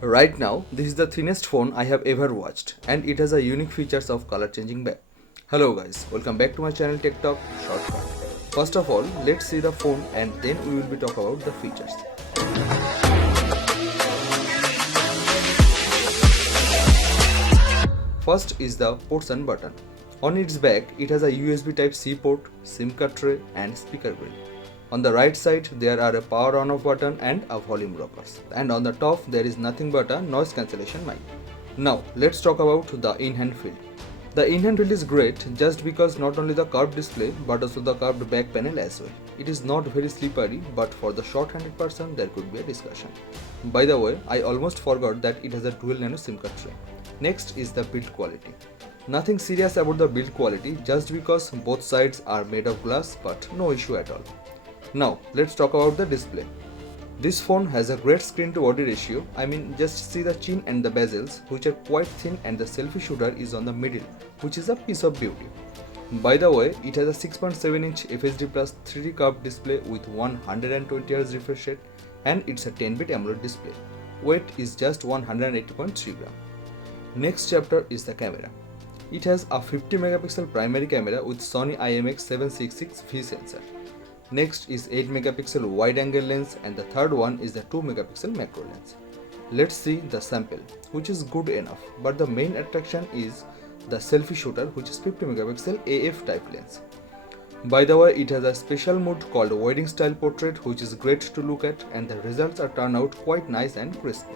Right now, this is the thinnest phone I have ever watched, and it has a unique features of color changing back. Hello guys, welcome back to my channel Tech Talk Shortcut. First of all, let's see the phone and then we will be talk about the features. First is the ports and button. On its back, it has a USB Type-C port, SIM card tray and speaker grill. On the right side, there are a power on off button and a volume rockers. And on the top, there is nothing but a noise cancellation mic. Now, let's talk about the in-hand feel. The in-hand feel is great just because not only the curved display but also the curved back panel as well. It is not very slippery, but for the short-handed person, there could be a discussion. By the way, I almost forgot that it has a dual nano SIM card tray. Next is the build quality. Nothing serious about the build quality just because both sides are made of glass, but no issue at all. Now let's talk about the display. This phone has a great screen to body ratio. I mean, just see the chin and the bezels, which are quite thin, and the selfie shooter is on the middle, which is a piece of beauty. By the way, it has a 6.7-inch FHD plus 3D curved display with 120Hz refresh rate, and it's a 10-bit AMOLED display. Weight is just 180.3 gram. Next chapter is the camera. It has a 50 megapixel primary camera with Sony IMX766V sensor. Next is 8 megapixel wide angle lens, and the third one is the 2 megapixel macro lens. Let's see the sample, which is good enough, but the main attraction is the selfie shooter, which is 50 megapixel AF type lens. By the way, it has a special mode called wedding style portrait, which is great to look at, and the results are turned out quite nice and crispy.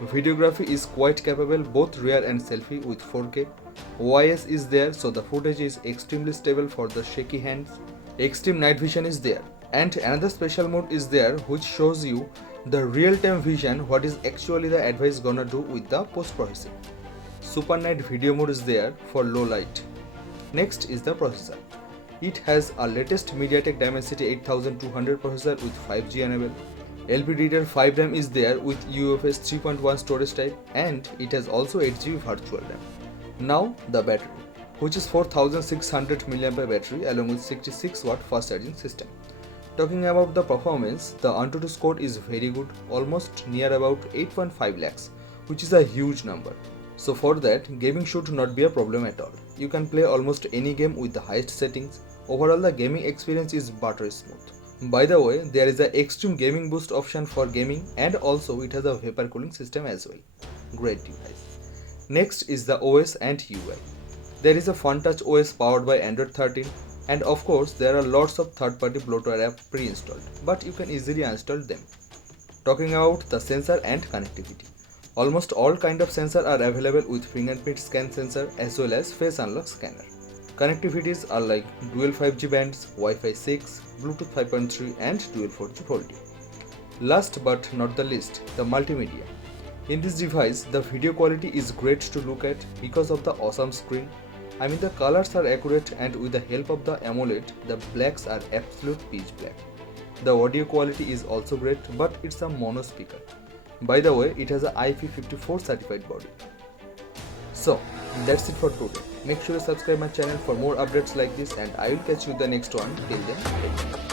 Videography is quite capable, both rear and selfie with 4K. OIS is there, so the footage is extremely stable for the shaky hands. Extreme night vision is there, and another special mode is there which shows you the real-time vision, what is actually the advice gonna do with the post-processing. Super night video mode is there for low light. Next is the processor. It has a latest MediaTek Dimensity 8200 processor with 5G enabled. LPDDR5 RAM is there with UFS 3.1 storage type, and it has also 8GB virtual RAM. Now the battery, which is 4600 mAh battery along with 66 watt fast charging system. Talking about the performance, the Antutu score is very good, almost near about 8.5 lakhs, which is a huge number. So for that, gaming should not be a problem at all. You can play almost any game with the highest settings. Overall, the gaming experience is buttery smooth. By the way, there is an extreme gaming boost option for gaming, and also it has a vapor cooling system as well. Great device. Next is the OS and UI. There is a FunTouch OS powered by Android 13, and of course there are lots of third-party bloatware apps pre-installed, but you can easily install them. Talking about the sensor and connectivity. Almost all kind of sensors are available with fingerprint scan sensor as well as face unlock scanner. Connectivities are like dual 5G bands, Wi-Fi 6, Bluetooth 5.3 and dual 4G 4G. Last but not the least, the multimedia. In this device, the video quality is great to look at because of the awesome screen. I mean, the colors are accurate, and with the help of the AMOLED, the blacks are absolute pitch black. The audio quality is also great, but it's a mono speaker. By the way, it has a IP54 certified body. So, that's it for today. Make sure to subscribe my channel for more updates like this, and I will catch you in the next one. Till then, take care.